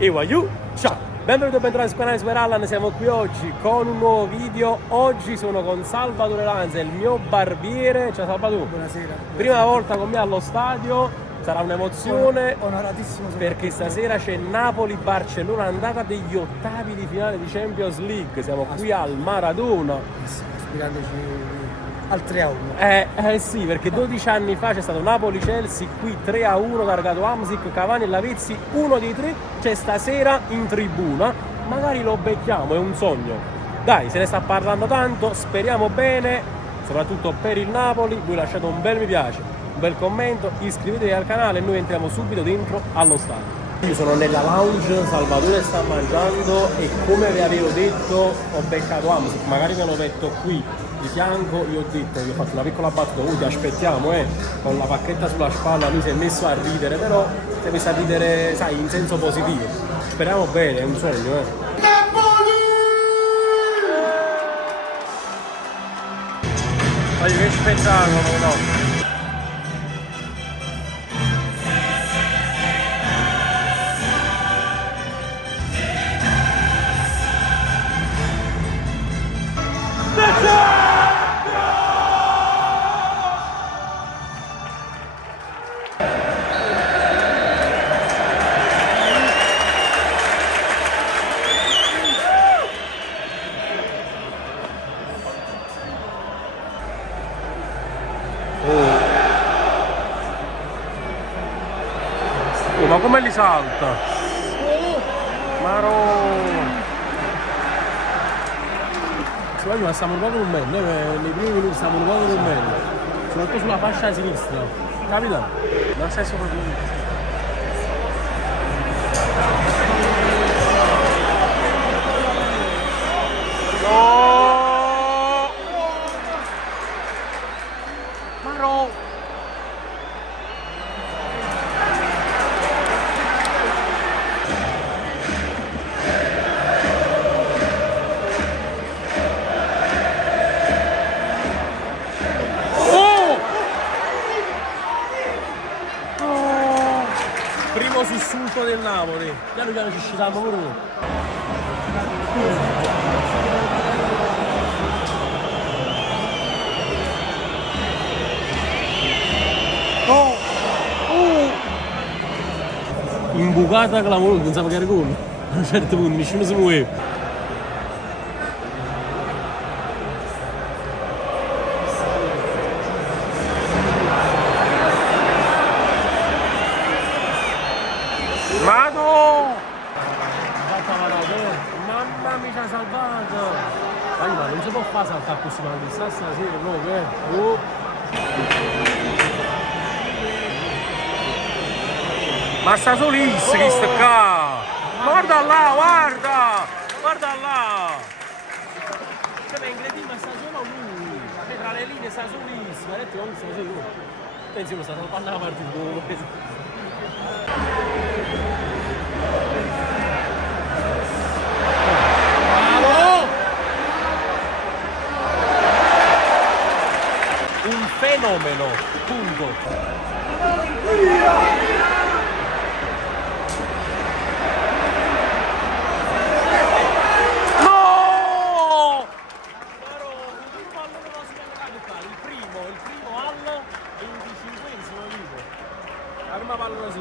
E Waiu, ciao! Benvenuti e bentornati sul canale Super Allan, siamo qui oggi con un nuovo video. Oggi sono con Salvatore Lanza, il mio barbiere. Ciao Salvatore. Buonasera. Prima volta con me allo stadio, sarà un'emozione. Onoratissimo perché stasera c'è Napoli-Barcellona, andata degli ottavi di finale di Champions League. Siamo qui al Maradona. Aspirandoci al 3-1. Sì, perché 12 anni fa c'è stato Napoli-Chelsea, qui 3-1, targato Hamsik, Cavani e Lavezzi, uno dei tre c'è stasera in tribuna, magari lo becchiamo, è un sogno. Dai, se ne sta parlando tanto, speriamo bene, soprattutto per il Napoli. Voi lasciate un bel mi piace, un bel commento, iscrivetevi al canale e noi entriamo subito dentro allo stadio. Io sono nella lounge, Salvatore sta mangiando e come vi avevo detto ho beccato Hamsik, magari me l'ho detto qui di fianco. Io ho detto, gli ho fatto una piccola battuta, ti aspettiamo, con la pacchetta sulla spalla. Lui si è messo a ridere, però si è messo a ridere, sai, in senso positivo. Speriamo bene, è un sogno, Napoli! Che spettacolo, no? Ma come li salta? Maro! Ma stiamo rubando un bello, nei primi minuti stiamo rubando un bello. Soprattutto sulla fascia sinistra. Capita? Non sei sopra tu. No! Maro! Primo sussulto del Napoli, piano piano ci scitiamo pure noi. Imbucata clamorosa, pensavo che era gol. A un certo punto nessuno si muoveva. Mamma mia, ci ha salvato! Ma non si può fare saltare così, ma non sta stasera proprio, Ma sta solissimo che sta qua! Guarda là, guarda! Guarda là! Cioè, è incredibile, ma sta solo lui! Tra le linee sta solissimo, ha detto non sta solo. Pensi che sta solo palla la partita. Un fenomeno, punto. No! Il primo al 25esimo vivo. La prima palla si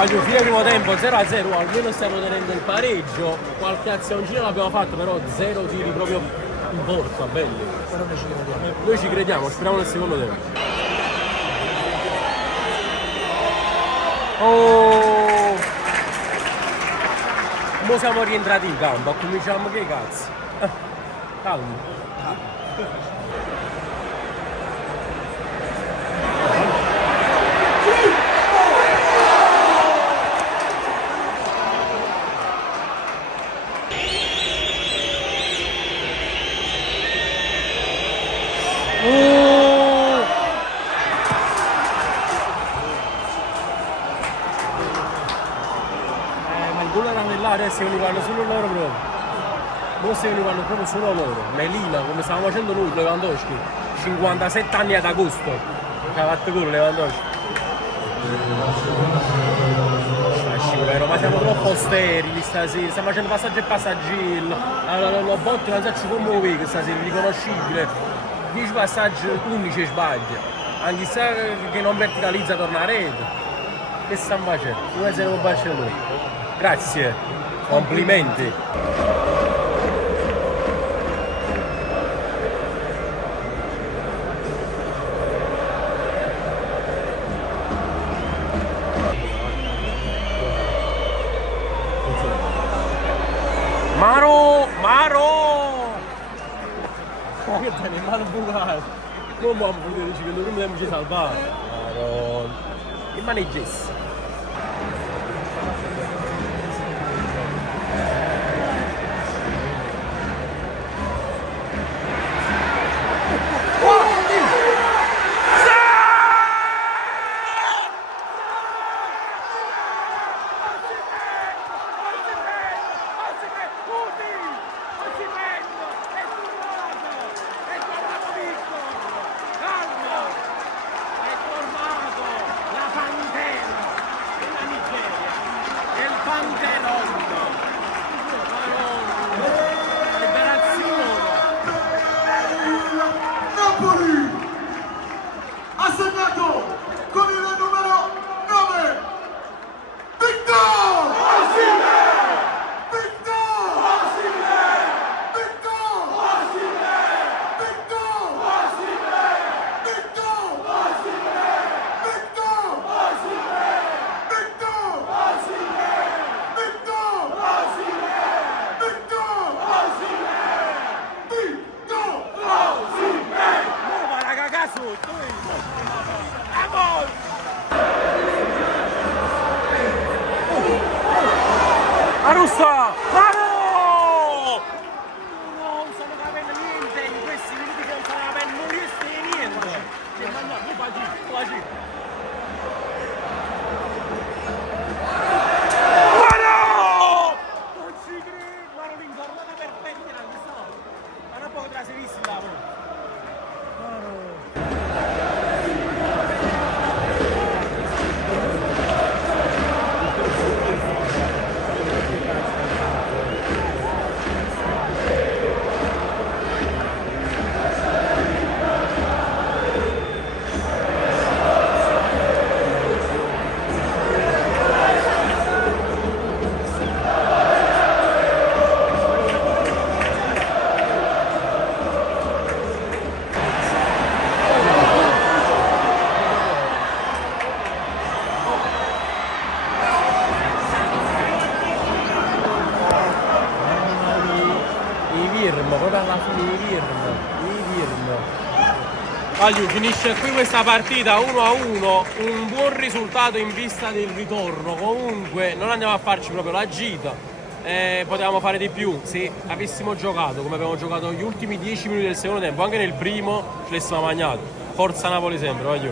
Allora, fine primo tempo 0-0, almeno stiamo tenendo il pareggio, qualche azioncina l'abbiamo fatta, però 0 tiri proprio in porta, belli. Però noi ci crediamo. Noi ci crediamo, speriamo nel secondo tempo. Oh! Mo siamo rientrati in campo, cominciamo che cazzo. Calmo. il gol era nell'area e si venivano solo loro proprio. Ora si venivano proprio solo loro. Melina, come stavamo facendo noi, Lewandowski. 57 anni ad agosto. Ci ha fatto gol Lewandowski. Ma siamo troppo sterili stasera, stiamo facendo passaggi e passaggi. Lo botti non si commuove stasera, riconoscibile. 10 passaggi, 11 sbaglia. Anche se che non verticalizza torna a rete. Che stiamo facendo? 1-0 con Barcellona. Grazie, complimenti. Maro! Che te ne mano bucato? Non mi potete dire che non mi ci salvare. Maro! Che maneggessi? Napoli ha segnato con il numero 9 Victor Osimhen! Victor Osimhen! Victor Osimhen! Victor Osimhen! Victor Osimhen! Victor Osimhen! Victor Osimhen! Victor Osimhen! Victor Osimhen! Victor Osimhen! Cazzo, vamos! Arussa! Bravo! Non stanno capendo niente in questi minuti che non stanno capendo niente. Non ci credo! Ma l'incornata perfetta era questa volta. Ma non può trasferissima. Proprio alla fine i Virm. Voglio, finisce qui questa partita 1-1, un buon risultato in vista del ritorno. Comunque non andiamo a farci proprio la gita, potevamo fare di più se avessimo giocato come abbiamo giocato gli ultimi 10 minuti del secondo tempo, anche nel primo ce l'essimo magnato. Forza Napoli sempre, voglio.